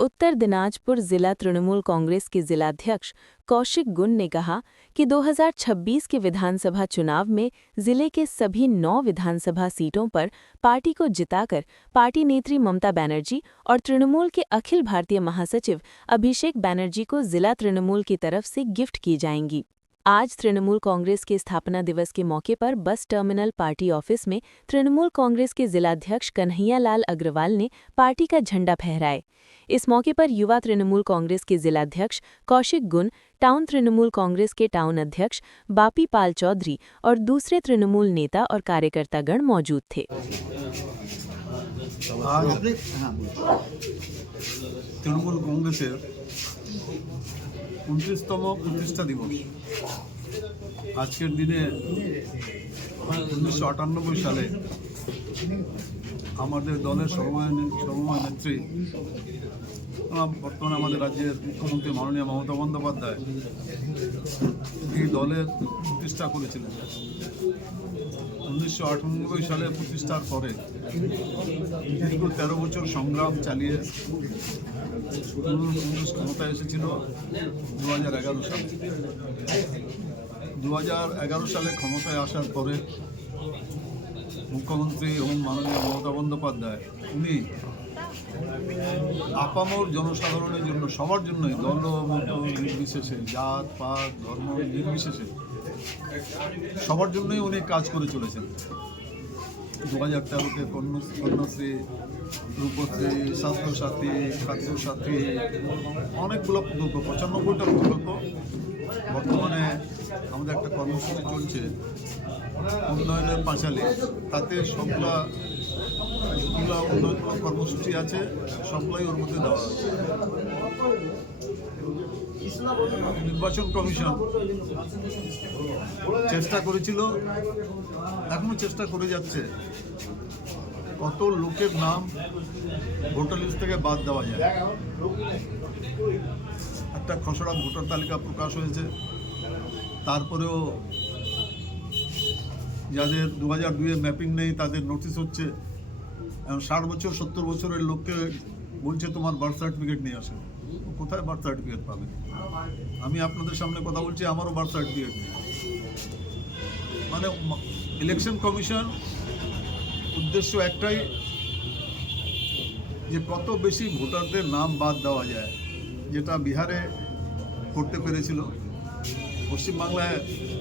उत्तर दिनाजपुर जिला तृणमूल कांग्रेस के जिलाध्यक्ष कौशिक गुन ने कहा कि 2026 के विधानसभा चुनाव में जिले के सभी 9 विधानसभा सीटों पर पार्टी को जिताकर पार्टी नेत्री ममता बनर्जी और तृणमूल के अखिल भारतीय महासचिव अभिषेक बनर्जी को जिला तृणमूल की तरफ से गिफ्ट की जाएंगी। आज तृणमूल कांग्रेस के स्थापना दिवस के मौके पर बस टर्मिनल पार्टी ऑफिस में तृणमूल कांग्रेस के जिलाध्यक्ष कन्हैयालाल अग्रवाल ने पार्टी का झंडा फहराए। इस मौके पर युवा तृणमूल कांग्रेस के जिलाध्यक्ष कौशिक गुन, टाउन तृणमूल कांग्रेस के टाउन अध्यक्ष बापी पाल चौधरी और दूसरे तृणमूल नेता और कार्यकर्तागण मौजूद थे। तृणमूल कांग्रेसेर 29तम प्रतिष्ठा दिवस आजकेर दिने 1998 साले हमारे दलेर सर्वमय नेत्री बर्तमाने हमारे राज्येर मुख्यमंत्री माननीय ममता बंदोपाध्याय এই দলের প্রতিষ্ঠা করেছিলেন। 1998 সালে প্রতিষ্ঠার পরে দীর্ঘ 13 বছর সংগ্রাম চালিয়ে তৃণমূল কংগ্রেস ক্ষমতায় এসেছিল 2011 সালে। 2011 সালে ক্ষমতায় আসার পরে মুখ্যমন্ত্রী এবং মাননীয় মমতা বন্দ্যোপাধ্যায় উনি আপামর জনসাধারণের জন্য সবার জন্যই দল মত নির্বিশেষে জাত পাত ধর্ম নির্বিশেষে সবার জন্যই উনি কাজ করে চলেছেন। 2013-তে কন্যাশ্রী, রূপশ্রী, স্বাস্থ্যসাথী, খাদ্যসাথী অনেকগুলো প্রকল্প, 95টা প্রকল্প। বর্তমানে আমাদের একটা কর্মসূচি চলছে উন্নয়নের পাঁচালী, তাতে সবগুলা উন্নয়নমূলক কর্মসূচি আছে, সবগুলাই ওর মধ্যে দেওয়া আছে। নির্বাচন কমিশন চেষ্টা করেছিল, এখনো চেষ্টা করে যাচ্ছে কত লোকের নাম ভোটার লিস্ট থেকে বাদ দেওয়া যায়। একটা খসড়া ভোটার তালিকা প্রকাশ হয়েছে, তারপরেও যাদের 2002-এ ম্যাপিং নেই তাদের নোটিশ হচ্ছে। 60 বছর 70 বছরের লোককে বলছে তোমার বার্থ সার্টিফিকেট নিয়ে আসো, কোথায় বার্থ সার্টিফিকেট পাবে? আমি আপনাদের সামনে কথা বলছি, আমারও বার্থ সার্টিফিকেট নেই। মানে ইলেকশন কমিশন উদ্দেশ্য একটাই যে কত বেশি ভোটারদের নাম বাদ দেওয়া যায়, যেটা বিহারে করতে পেরেছিল, পশ্চিমবাংলায়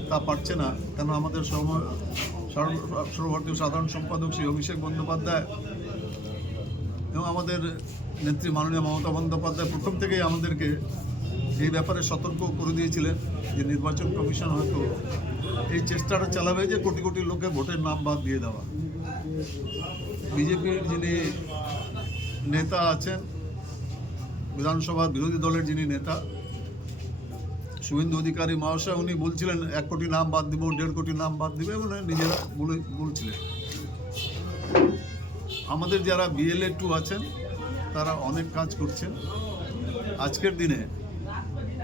তা পারছে না। কেন আমাদের সর্বভারতীয় সাধারণ সম্পাদক শ্রী অভিষেক বন্দ্যোপাধ্যায় এবং আমাদের নেত্রী মাননীয় মমতা বন্দ্যোপাধ্যায় প্রথম থেকেই আমাদেরকে এই ব্যাপারে সতর্ক করে দিয়েছিলেন যে নির্বাচন কমিশন হয়তো এই চেষ্টাটা চালাবে যে কোটি কোটি লোকের ভোটের নাম বাদ দিয়ে দেওয়া। বিজেপির যিনি নেতা আছেন, বিধানসভার বিরোধী দলের যিনি নেতা শুভেন্দু অধিকারী মহাশয়, উনি বলছিলেন 1 কোটি নাম বাদ দিব, 1.5 কোটি নাম বাদ দিবে বলে নিজেরা বলছিলেন। আমাদের যারা BLA 2 আছেন তারা অনেক কাজ করছেন। আজকের দিনে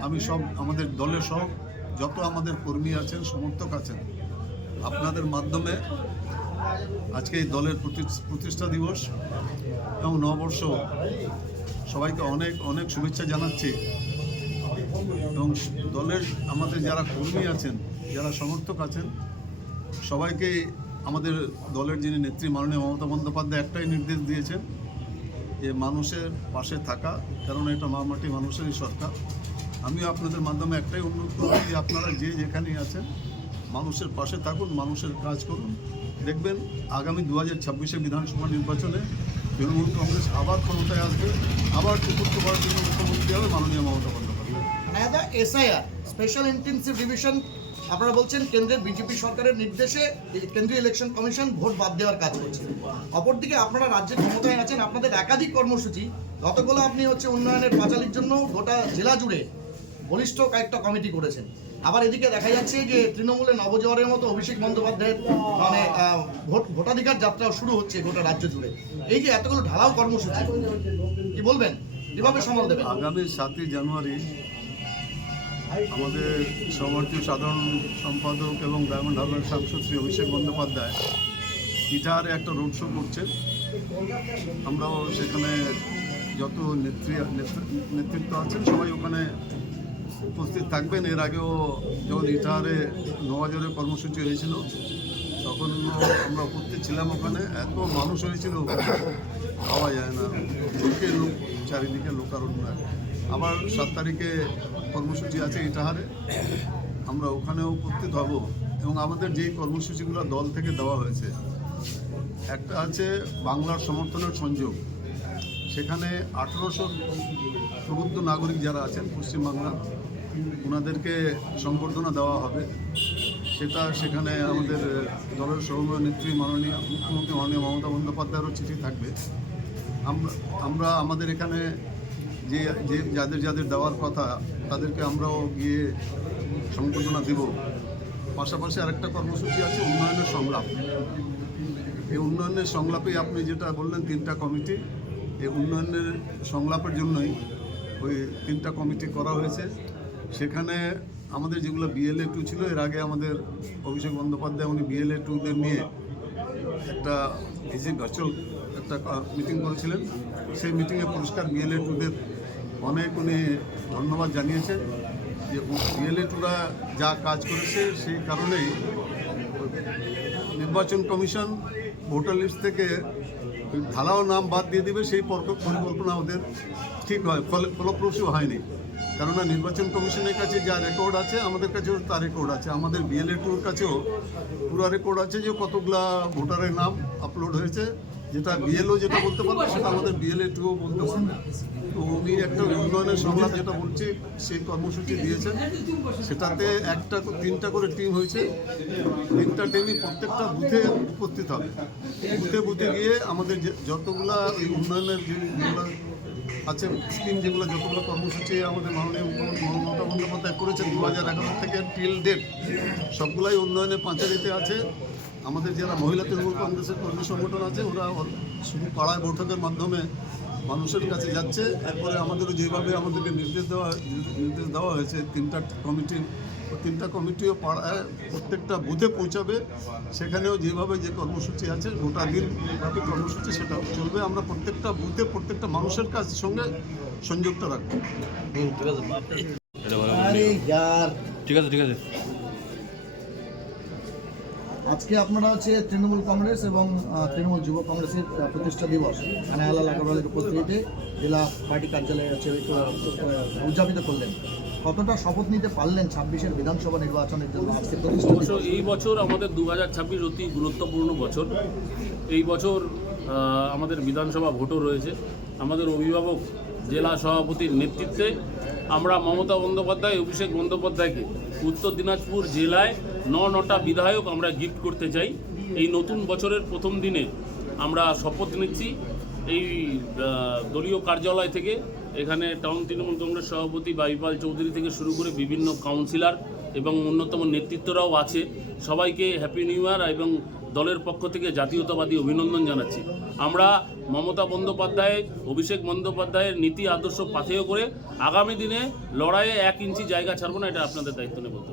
আমি আমাদের দলের সব যত আমাদের কর্মী আছেন, সমর্থক আছেন, আপনাদের মাধ্যমে আজকে এই দলের প্রতিষ্ঠা দিবস এবং নববর্ষ সবাইকে অনেক অনেক শুভেচ্ছা জানাচ্ছি। এবং দলের আমাদের যারা কর্মী আছেন, যারা সমর্থক আছেন, সবাইকে আমাদের দলের যিনি নেত্রী মাননীয় মমতা বন্দ্যোপাধ্যায় একটাই নির্দেশ দিয়েছেন যে মানুষের পাশে থাকা, কারণ এটা মা মাটি মানুষেরই সরকার। আমিও আপনাদের মাধ্যমে একটাই অনুরোধ করব যে আপনারা যে যেখানেই আছেন মানুষের পাশে থাকুন, মানুষের কাজ করুন। দেখবেন আগামী 2026-এ বিধানসভা নির্বাচনে তৃণমূল কংগ্রেস আবার ক্ষমতায় আসবে, আবার চতুর্থবার জন্য মুখ্যমন্ত্রী হবে মাননীয় Mamata Bandyopadhyay. SIR special intensive revision আপনারা বলছেন কেন্দ্রের বিজেপি সরকারের নির্দেশে কেন্দ্রীয় ইলেকশন কমিশন ভোট বাদ দেওয়ার কাজ করছে। অপরদিকে আপনারা রাজ্যের ক্ষমতায় আছেন, আপনাদের একাধিক কর্মসূচি, গতকাল আপনি উন্নয়নের পাঁচালীর জন্য গোটা জেলা জুড়ে বলিষ্ঠ কয়েকটা কমিটি করেছেন। আবার এদিকে দেখা যাচ্ছে যে তৃণমূলে নবজোয়ারের মতো অভিষেক বন্দ্যোপাধ্যায়ের ভোটাধিকার যাত্রা শুরু হচ্ছে গোটা রাজ্য জুড়ে। এই যে এতগুলো ঢালাও কর্মসূচি, কি বলবেন, কিভাবে সামাল দেবেন? আগামী 7ই জানুয়ারি আমাদের সর্বভারতীয় সাধারণ সম্পাদক এবং ডায়মন্ড হারবার সাংসদ শ্রী অভিষেক বন্দ্যোপাধ্যায় ইটাহারে একটা রোড শো করছেন। আমরাও সেখানে যত নেতৃত্ব আছেন সবাই ওখানে উপস্থিত থাকবেন। এর আগেও যখন ইটাহারে নবাজারে কর্মসূচি হয়েছিল তখন আমরা উপস্থিত ছিলাম। ওখানে এত মানুষ হয়েছিল পাওয়া যায় না, লোকে লোক, চারিদিকে লোকারণ্য। আবার 7 তারিখে কর্মসূচি আছে ইটাহারে, আমরা ওখানেও উপস্থিত হব। এবং আমাদের যেই কর্মসূচিগুলো দল থেকে দেওয়া হয়েছে, একটা আছে বাংলার সমর্থনের সংযোগ। সেখানে 1800 প্রবুদ্ধ নাগরিক যারা আছেন পশ্চিমবাংলা, ওনাদেরকে সংবর্ধনা দেওয়া হবে। সেখানে আমাদের দলের সহনেত্রী মাননীয় মুখ্যমন্ত্রী মাননীয় মমতা বন্দ্যোপাধ্যায়েরও চিঠি থাকবে। আমরা আমাদের এখানে যে যাদের দেওয়ার কথা তাদেরকে আমরাও গিয়ে সংবর্ধনা দেব। পাশাপাশি আরেকটা কর্মসূচি আছে উন্নয়নের সংলাপ। এই উন্নয়নের সংলাপে আপনি যেটা বললেন 3টা কমিটি, এই উন্নয়নের সংলাপের জন্যই ওই 3টা কমিটি করা হয়েছে। সেখানে আমাদের যেগুলো BLA 2 ছিল, এর আগে আমাদের অভিষেক বন্দ্যোপাধ্যায় উনি BLA 2দের নিয়ে একটা ভার্চুয়াল একটা মিটিং করেছিলেন। সেই মিটিংয়ে পুরস্কার BLA 2দের অনেক উনি ধন্যবাদ জানিয়েছেন যে BLA 2রা যা কাজ করেছে সেই কারণেই নির্বাচন কমিশন ভোটার লিস্ট থেকে ঢালাও নাম বাদ দিয়ে দেবে সেই পরিকল্পনা ওদের ঠিক হয়, ফলপ্রসূ হয়নি। কেননা নির্বাচন কমিশনের কাছে যা রেকর্ড আছে আমাদের কাছেও তার রেকর্ড আছে, আমাদের BLA 2-র কাছেও পুরো রেকর্ড আছে যে কতগুলা ভোটারের নাম আপলোড হয়েছে। যেটা BLO যেটা বলতে পারবে সেটা আমাদের BLA 2ও বলতে পারবে। তো উনি একটা উন্নয়নের সংলাপ যেটা বলছি সেই কর্মসূচি দিয়েছেন, সেটাতে 3টা করে টিম হয়েছে। 3টা টিমই প্রত্যেকটা বুথে উপস্থিত হবে। বুথে গিয়ে আমাদের যতগুলা এই উন্নয়নের যেগুলো আছে স্কিম, যেগুলো যতগুলো কর্মসূচি আমাদের মাননীয় মুখ্যমন্ত্রী মমতা বন্দ্যোপাধ্যায় করেছেন 2011 থেকে টিল ডেট, সবগুলাই উন্নয়নের পাঁচালিতে আছে। আমাদের যারা মহিলা তৃণমূল কংগ্রেসের কর্মী সংগঠন আছে ওরা শুধু পাড়ায় বৈঠকের মাধ্যমে মানুষের কাছে যাচ্ছে। এরপরে আমাদেরও যেভাবে আমাদেরকে নির্দেশ দেওয়া হয়েছে 3টা কমিটিও পাড়ায় প্রত্যেকটা বুথে পৌঁছাবে। সেখানেও যেভাবে যে কর্মসূচি আছে গোটা দিনব্যাপী কর্মসূচি সেটাও চলবে। আমরা প্রত্যেকটা বুথে প্রত্যেকটা মানুষের কাছে সঙ্গে সংযোগটা রাখবো। ঠিক আছে। আজকে আপনারা হচ্ছে তৃণমূল কংগ্রেস এবং তৃণমূল যুব কংগ্রেসের প্রতিষ্ঠা দিবস আনায়ালাল আগরওয়ালের উপস্থিতিতে জেলা পার্টি কার্যালয়ে হচ্ছে উদযাপিত করলেন। কতটা শপথ নিতে পারলেন 26-এর বিধানসভা নির্বাচনের জন্য আজকে প্রতিষ্ঠা দিবস? এই বছর আমাদের 2026 অতি গুরুত্বপূর্ণ বছর। এই বছর আমাদের বিধানসভা ভোটও রয়েছে। আমাদের অভিভাবক জেলা সভাপতির নেতৃত্বে আমরা মমতা বন্দ্যোপাধ্যায়, অভিষেক বন্দ্যোপাধ্যায়কে উত্তর দিনাজপুর জেলায় 9টা বিধায়ক আমরা গিফট করতে চাই। এই নতুন বছরের প্রথম দিনে আমরা শপথ নিচ্ছি এই দলীয় কার্যালয় থেকে। এখানে টাউন তৃণমূল কংগ্রেস সভাপতি বাইপাল চৌধুরী থেকে শুরু করে বিভিন্ন কাউন্সিলর এবং অন্যতম নেতৃত্বরাও আছে। সবাইকে হ্যাপি নিউ ইয়ার এবং দলের পক্ষ থেকে জাতীয়তাবাদী অভিনন্দন জানাচ্ছি। আমরা মমতা বন্দ্যোপাধ্যায়, অভিষেক বন্দ্যোপাধ্যায়ের নীতি আদর্শ পাথেয় করে আগামী দিনে লড়াইয়ে 1 ইঞ্চি জায়গা ছাড়বো না, এটা আপনাদের দায়িত্ব নিয়ে বলতে